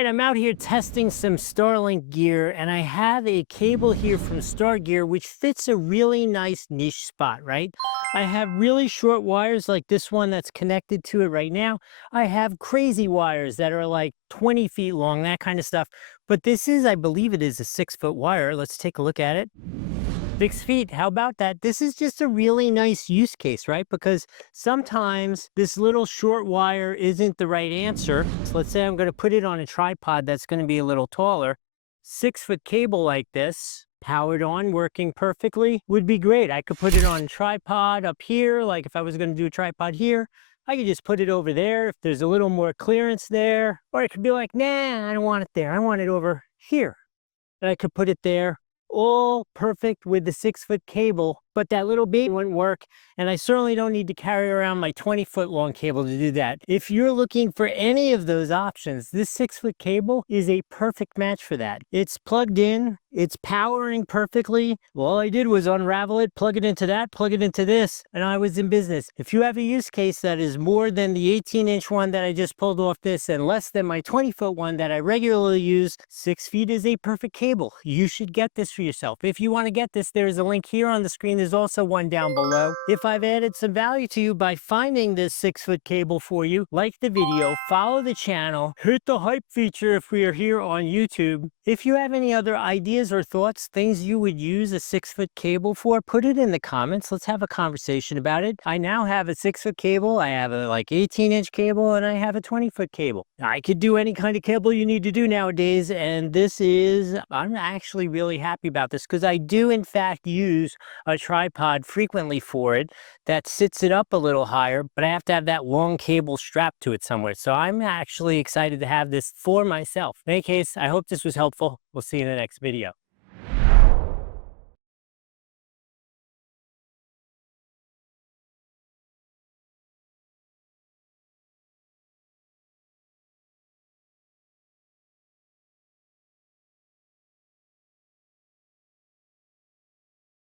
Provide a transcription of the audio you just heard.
right, I'm out here testing some Starlink gear, and I have a cable here from Star Gear which fits a really nice niche spot, right? I have really short wires like this one that's connected to it right now. I have crazy wires that are like 20 feet long, that kind of stuff. But this is, I believe it is a 6-foot wire. Let's take a look at it. 6 feet, how about that? This is just a really nice use case, right? Because sometimes this little short wire isn't the right answer. So let's say I'm going to put it on a tripod that's going to be a little taller. 6-foot cable like this, powered on, working perfectly, would be great. I could put it on a tripod up here, like if I was going to do a tripod here. I could just put it over there if there's a little more clearance there. Or I could be like, nah, I don't want it there. I want it over here. And I could put it there, all perfect with the 6-foot cable, but that little baby wouldn't work, and I certainly don't need to carry around my 20-foot long cable to do that. If you're looking for any of those options, this 6-foot cable is a perfect match for that. It's plugged in, it's powering perfectly. Well, all I did was unravel it, plug it into that, plug it into this, and I was in business. If you have a use case that is more than the 18-inch one that I just pulled off this and less than my 20-foot one that I regularly use, 6 feet is a perfect cable. You should get this for yourself. If you want to get this, there's a link here on the screen. There's also one down below. If I've added some value to you by finding this 6-foot cable for you, like the video, follow the channel, hit the hype feature if we are here on YouTube. If you have any other ideas or thoughts, things you would use a 6-foot cable for, put it in the comments. Let's have a conversation about it. I now have a 6-foot cable. I have a 18-inch cable, and I have a 20-foot cable. I could do any kind of cable you need to do nowadays, and I'm actually really happy about this because I do in fact use a tripod frequently for it that sits it up a little higher, but I have to have that long cable strapped to it somewhere. So I'm actually excited to have this for myself. In any case, I hope this was helpful. We'll see you in the next video.